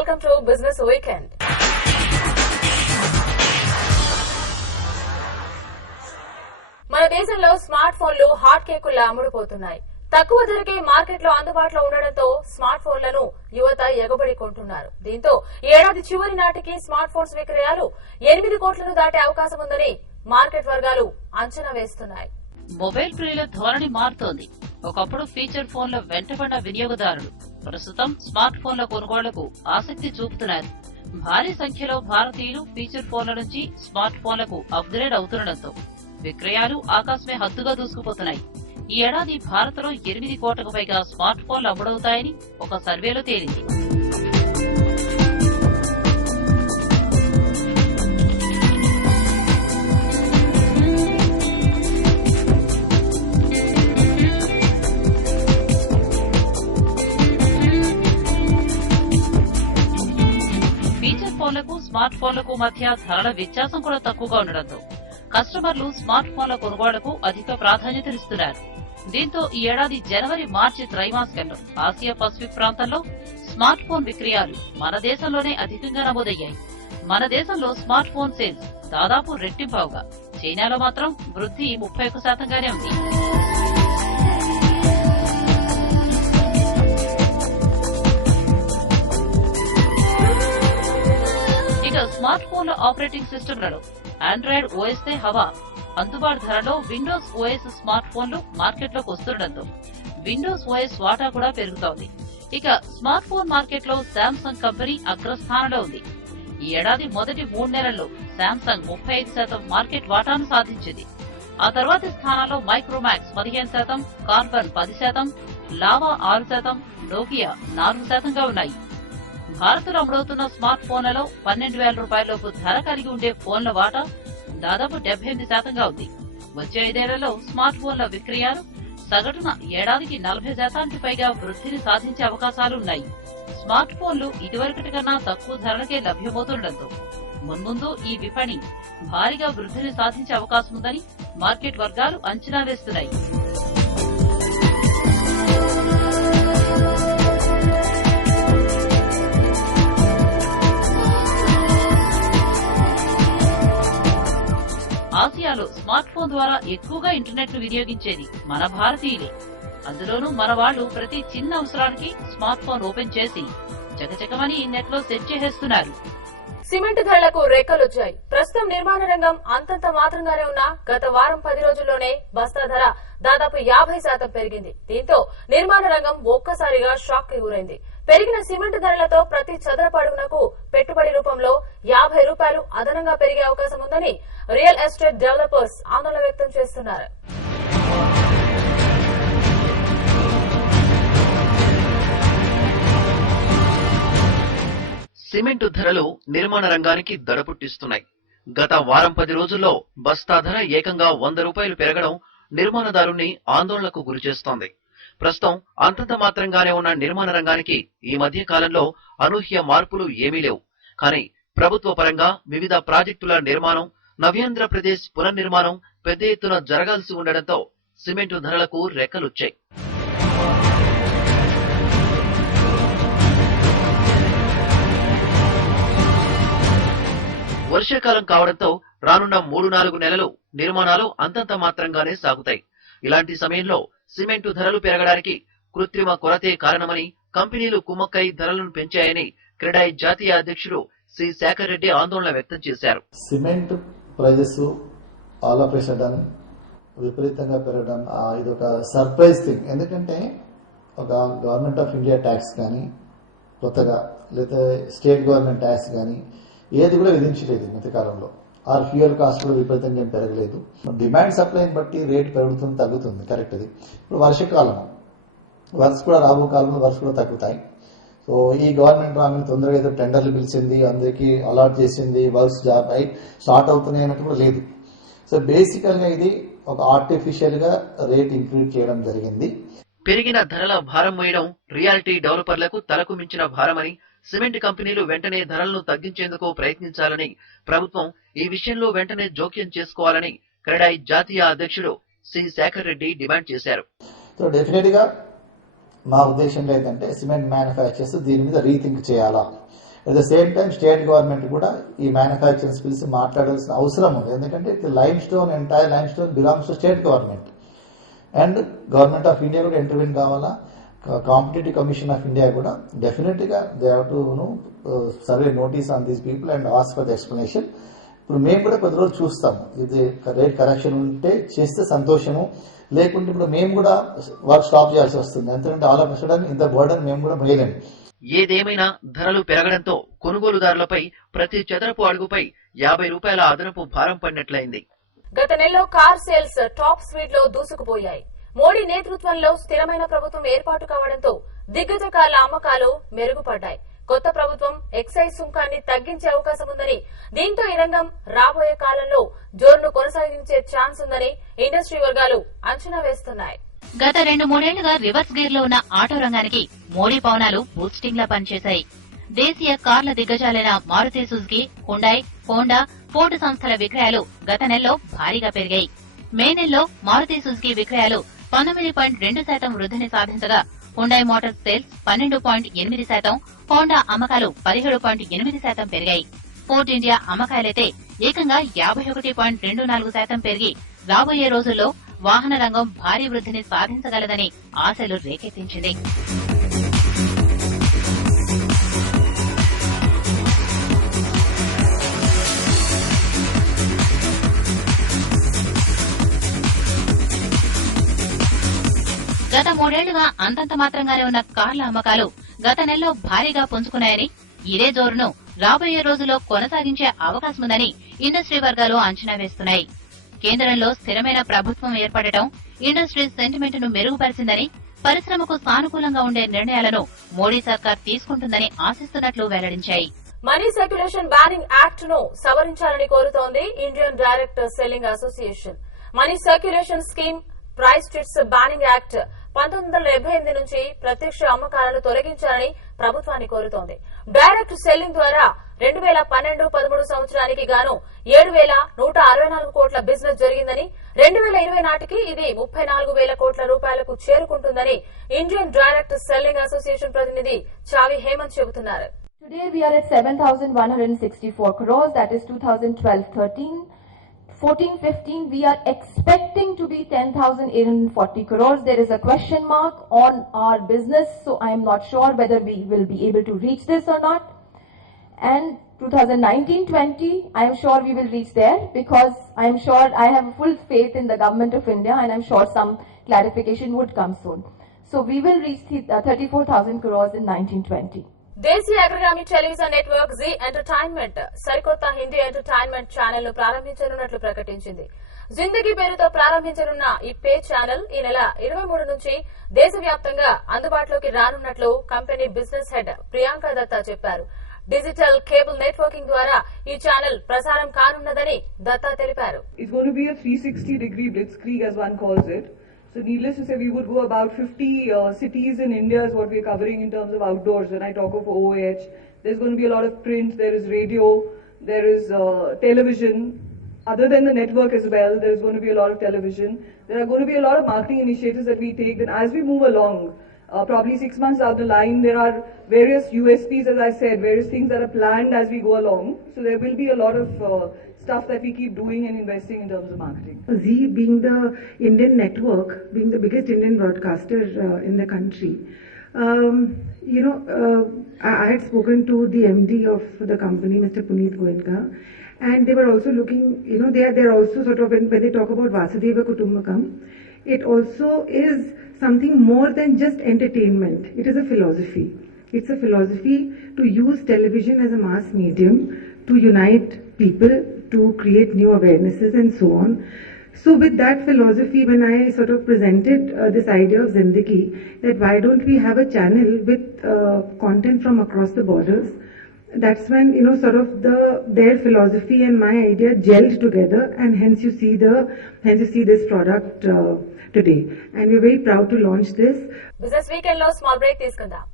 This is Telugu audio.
welcome to Business Weekend. మన దేశంలో స్మార్ట్ ఫోన్లు హాట్ కేకుల్లా అమ్ముడుపోతున్నాయి. తక్కువ ధరకే మార్కెట్లో అందుబాటులో ఉండడంతో స్మార్ట్ ఫోన్లను యువత ఎగబడి కొంటున్నారు. దీంతో ఏడాది చివరి నాటికి స్మార్ట్ ఫోన్స్ విక్రయాలు 8 కోట్లను దాటే అవకాశం ఉందని మార్కెట్ వర్గాలు అంచనా వేస్తున్నాయి. మొబైల్ ప్రియుల ధోరణి మారుతోంది. ఒకప్పుడు ఫీచర్ ఫోన్ల వెంటబడిన వినియోగదారులు ప్రస్తుతం స్మార్ట్ ఫోన్ల కొనుగోళ్లకు ఆసక్తి చూపుతున్నారు. భారీ సంఖ్యలో భారతీయులు ఫీచర్ ఫోన్ల నుంచి స్మార్ట్ ఫోన్లకు అప్గ్రేడ్ అవుతుండటంతో విక్రయాలు ఆకాశమే హద్దుగా దూసుకుపోతున్నాయి. ఈ ఏడాది భారత్లో 8 కోట్లకు పైగా స్మార్ట్ ఫోన్లు అమ్ముడవుతాయని ఒక సర్వేలో తేలింది. ఫీచర్ ఫోన్లకు స్మార్ట్ ఫోన్లకు మధ్య ధరల వ్యత్యాసం కూడా తక్కువగా ఉండడంతో కస్టమర్లు స్మార్ట్ ఫోన్ల కొనుగోళ్లకు అధిక ప్రాధాన్యతనిస్తున్నారు. దీంతో ఈ ఏడాది జనవరి మార్చి త్రైమాసికంలో ఆసియా పసిఫిక్ ప్రాంతంలో స్మార్ట్ ఫోన్ విక్రయాలు మన దేశంలోనే అధికంగా నమోదయ్యాయి. మన దేశంలో స్మార్ట్ ఫోన్ సేల్స్ దాదాపు రెట్టింపవుగా, చైనాలో మాత్రం వృద్ధి 31%గానే ఉంది. ఇక స్మార్ట్ ఫోన్ల ఆపరేటింగ్ సిస్టమ్లలో ఆండ్రాయిడ్ ఓఎస్ తే హవా. అందుబాటు ధరలో విండోస్ ఓఎస్ స్మార్ట్ ఫోన్లు మార్కెట్లోకి వస్తుండటంతో విండోస్ ఓఎస్ వాటా కూడా పెరుగుతోంది. ఇక స్మార్ట్ ఫోన్ మార్కెట్లో శాంసంగ్ కంపెనీ అగ్రస్థానంలో ఉంది. ఈ ఏడాది మొదటి 3 నెలల్లో శాంసంగ్ 35% మార్కెట్ వాటాను సాధించింది. ఆ తర్వాతి స్థానాల్లో మైక్రోమాక్స్ 15%, కార్బన్ 10%, లావా 6%, నోకియా 4%గా ఉన్నాయి. భారత్లో అమ్ముడవుతున్న స్మార్ట్ ఫోన్లలో 12,000 రూపాయలలోపు ధర కలిగి ఉండే ఫోన్ల వాటా దాదాపు 78%గా ఉంది. వచ్చే 5 ఏళ్లలో స్మార్ట్ ఫోన్ల విక్రయాలు సగటున ఏడాదికి 40%కి పైగా వృద్ధిని సాధించే అవకాశాలున్నాయి. స్మార్ట్ ఫోన్లు ఇదివరకటి కన్నా తక్కువ ధరలకే లభ్యమవుతుండటంతో మున్ముందు ఈ విపణి భారీగా వృద్ధిని సాధించే అవకాశం ఉందని మార్కెట్ వర్గాలు అంచనా వేస్తున్నాయి. ఆసియాలో స్మార్ట్ ఫోన్ ద్వారా ఎక్కువగా ఇంటర్నెట్ ను వినియోగించేది మన భారతీయులే. అందులోనూ మన వాళ్లు ప్రతి చిన్న అవసరానికి స్మార్ట్ ఫోన్ ఓపెన్ చేసి చకచకమని నెట్ లో సెట్ చేసేస్తున్నారు. సిమెంట్ ధరలకు రెక్కలొచ్చాయి. ప్రస్తుతం నిర్మాణ రంగం అంతంత మాత్రంగానే ఉన్న గత వారం 10 రోజుల్లోనే బస్తా ధర దాదాపు 50% పెరిగింది. దీంతో నిర్మాణ రంగం ఒక్కసారిగా షాక్ కి గురైంది. పెరిగిన సిమెంట్ ధరలతో ప్రతి చదరపు అడుగునకు పెట్టుబడి రూపంలో 50 రూపాయలు అదనంగా పెరిగే అవకాశం ఉందని రియల్ ఎస్టేట్ డెవలపర్స్ ఆందోళన వ్యక్తం చేస్తున్నారు. సిమెంటు ధరలు నిర్మాణ రంగానికి దడపుట్టిస్తున్నాయి. గత వారం 10 రోజుల్లో బస్తా ధర ఏకంగా 100 రూపాయలు పెరగడం నిర్మాణదారుణ్ణి ఆందోళనకు గురిచేస్తోంది. ప్రస్తుతం అంతంత మాత్రంగానే ఉన్న నిర్మాణ రంగానికి ఈ మధ్య కాలంలో అనూహ్య మార్పులు ఏమీ లేవు. కానీ ప్రభుత్వ పరంగా వివిధ ప్రాజెక్టుల నిర్మాణం, నవ్యాంధ్రప్రదేశ్ పునర్నిర్మాణం పెద్ద ఎత్తున జరగాల్సి ఉండడంతో సిమెంటు ధరలకు రెక్కలొచ్చాయి. వర్షాకాలం కావడంతో రానున్న 3-4 నెలలు నిర్మాణాలు అంతంత మాత్రంగానే సాగుతాయి. ఇలాంటి సమయంలో సిమెంటు ధరలు పెరగడానికి కృత్రిమ కొరతే కారణమని కంపెనీలు కుమ్మక్కై ధరలను పెంచాయని క్రెడాయి జాతీయ అధ్యక్షుడు సి శేఖర్ రెడ్డి ఆందోళన వ్యక్తం చేశారు. Cement prices all of a sudden విపరీతంగా పెరగడం ఇదొక సర్ప్రైజ్ థింగ్. ఎందుకంటే ఒక గవర్నమెంట్ ఆఫ్ ఇండియా ట్యాక్స్ కానీ కొత్తగా లేదా స్టేట్ గవర్నమెంట్ ట్యాక్స్ కానీ ఏది కూడా విధించలేదు ఈ మధ్యకాలంలో. ఆర్ ఫ్యూయల్ కాస్ట్ కూడా విపరీతంగా పెరగలేదు. డిమాండ్ సప్లైని బట్టి రేటు పెరుగుతుంది తగ్గుతుంది, కరెక్ట్. అది ఇప్పుడు వర్షకాలం, వర్క్స్ కూడా రాబో కాలంలో వర్క్స్ కూడా తగ్గుతాయి. సో ఈ గవర్నమెంట్ రాగానే తొందరగా ఏదో టెండర్లు పిలిచింది, అందరికీ అలాట్ చేసింది, వర్క్స్ జాబ్ అయి స్టార్ట్ అవుతున్నాయి అన్నట్టు కూడా లేదు. సో బేసికల్గా ఇది ఒక ఆర్టిఫిషియల్ గా రేట్ ఇంక్రీజ్ చేయడం జరిగింది. పెరిగిన ధరల భారం మోయడం రియాలిటీ డెవలపర్లకు తలకు మించిన భారమని, సిమెంట్ కంపెనీలు వెంటనే ధరలను తగ్గించేందుకు ప్రయత్నించాలని, ప్రభుత్వం ఈ విషయంలో వెంటనే జోక్యం చేసుకోవాలని క్రెడాయి జాతీయ అధ్యక్షుడు సి శేఖర్ రెడ్డి డిమాండ్ చేశారు. సో డెఫినెట్ గా మా ఉద్దేశంలో ఏంటంటే సిమెంట్ మ్యానుఫ్యాక్చర్స్ దీని మీద రీథింక్ చేయాలా. At the same time state government కూడా ఈ మ్యానుఫ్యాక్చరింగ్స్ పిలిచి మాట్లాడాల్సిన అవసరం ఉంది. ఎందుకంటే lime stone entire lime stone belongs to state government and government of India కూడా ఇంటర్వ్యూన్ కావాలా. కాంపిటేటివ్ కమిషన్ ఆఫ్ ఇండియా కూడా డెఫినెట్ గా they have to survey notice on these people and ask for the explanation. ఇప్పుడు మేము కూడా కొద్ది రోజులు చూస్తాము, ఇది రేట్ కరెక్షన్ ఉంటే చేస్తే సంతోషము, లేకుంటే ఇప్పుడు మేము కూడా వర్క్ స్టాప్ చేయాల్సి వస్తుంది. ఎందుకంటే ఆల్ ఆఫ్ సడన్ ఇంత బర్డన్ మేము కూడా వేయలేము. ఏదేమైనా ధరలు పెరగడంతో కొనుగోలుదారులపై ప్రతి చదరపు అడుగుపై 50 రూపాయల అదనపు భారం పడినట్లయింది. గత నెలలో కార్ సేల్స్ టాప్ స్పీడ్ లో దూసుకుపోయాయి. మోడీ నేతృత్వంలో స్థిరమైన ప్రభుత్వం ఏర్పాటు కావడంతో దిగ్గజ కార్ల అమ్మకాలు మెరుగుపడ్డాయి. కొత్త ప్రభుత్వం ఎక్సైజ్ సుంకాన్ని తగ్గించే అవకాశం ఉందని, దీంతో ఈ రంగం రాబోయే కాలంలో జోరును కొనసాగించే ఛాన్స్ ఉందని ఇండస్ట్రీ వర్గాలు అంచనా వేస్తున్నాయి. గత 2-3 ఏళ్లుగా రివర్స్ గేర్ లో ఉన్న ఆటో రంగానికి మోడీ పవనాలు బూస్టింగ్ లా పనిచేశాయి. దేశీయ కార్ల దిగ్గజాలైన Maruti Suzuki, Hyundai, Honda, Ford సంస్థల విక్రయాలు గత నెలలో భారీగా పెరిగాయి. మే నెలలో మారుతి సుజుకి విక్రయాలు 19.2% వృద్ధిని సాధించగా, హుండాయ్ మోటార్స్ సేల్స్ 12.8%, హోండా అమ్మకాలు 17.8% పెరిగాయి. ఫోర్డ్ ఇండియా అమ్మకాలైతే ఏకంగా 51.24% పెరిగి రాబోయే రోజుల్లో వాహన రంగం భారీ వృద్ధిని సాధించగలదని ఆశలు రేకెత్తించింది. గత 3 ఏళ్లుగా అంతంత మాత్రంగానే ఉన్న కార్ల అమ్మకాలు గత నెలలో భారీగా పుంజుకున్నాయని, ఇదే జోరును రాబోయే రోజుల్లో కొనసాగించే అవకాశముందని ఇండస్ట్రీ వర్గాలు అంచనా వేస్తున్నాయి. కేంద్రంలో స్థిరమైన ప్రభుత్వం ఏర్పడటం ఇండస్ట్రీ సెంటిమెంట్ ను మెరుగుపరిచిందని, పరిశ్రమకు సానుకూలంగా ఉండే నిర్ణయాలను మోడీ సర్కార్ తీసుకుంటుందని ఆశిస్తున్నట్లు వెల్లడించాయి. మనీ సర్క్యులేషన్ బ్యానింగ్ యాక్ట్ ను సవరించాలని కోరుతోంది Indian direct selling association. Money circulation scheme price chits banning act 1978 నుంచి ప్రత్యక్ష అమ్మకాలను తొలగించాలని ప్రభుత్వాన్ని కోరుతోంది. డైరెక్ట్ సెల్లింగ్ ద్వారా 2012-13 సంవత్సరానికి గాను 7,164 కోట్ల బిజినెస్ జరిగిందని, 2020 నాటికి ఇది 34,000 కోట్ల రూపాయలకు చేరుకుంటుందని ఇండియన్ డైరెక్ట్ సెల్లింగ్ అసోసియేషన్ ప్రతినిధి చావి హేమంత్ చెబుతున్నారు. Today we are at 7,164 crores, that is 2012-13. 14-15 we are expecting to be 10,840 crores. There is a question mark on our business, so I am not sure whether we will be able to reach this or not. And 2019-20 I am sure we will reach there, because I am sure I have full faith in the government of India, and I am sure some clarification would come soon. So we will reach 34,000 crores in 19-20. దేశీయ అగ్రగామి టెలివిజన్ నెట్వర్క్ జీ ఎంటర్టైన్మెంట్ సరికొత్త హిందీ ఎంటర్టైన్మెంట్ ఛానల్ ను ప్రారంభించనున్నట్లు ప్రకటించింది. జిందగీ పేరుతో ప్రారంభించనున్న ఈ పే ఛానల్ ఈ నెల 23 నుంచి దేశవ్యాప్తంగా అందుబాటులోకి రానున్నట్లు company business head Priyanka Datta చెప్పారు. డిజిటల్ కేబుల్ నెట్వర్కింగ్ ద్వారా ఈ ఛానల్ ప్రసారం కానున్నదని దత్తా తెలిపారు. It's going to be a 360-degree blitzkrieg, as one calls it. So needless to say, we would go about 50 cities in India is what we're covering in terms of outdoors. When I talk of OOH, there's going to be a lot of print, there is radio, there is television. Other than the network as well, there's going to be a lot of television. There are going to be a lot of marketing initiatives that we take. Then as we move along, probably 6 months down the line, there are various USPs, as I said, various things that are planned as we go along. So there will be a lot of stuff that we keep doing and investing in terms of marketing. Zee being the Indian network, being the biggest Indian broadcaster in the country, I had spoken to the MD of the company, Mr. Puneet Goenka, and they were also looking, they're also sort of, when they talk about Vasudhaiva Kutumbakam, it also is something more than just entertainment. It is a philosophy. It's a philosophy to use television as a mass medium to unite people, to create new awarenesses and so on. So with that philosophy, when I sort of presented this idea of Zindagi, that why don't we have a channel with content from across the borders, that's when, sort of their philosophy and my idea gelled together, and hence you see this product today. And we're very proud to launch this. Business Weekend lo small break తీసుకుందాం.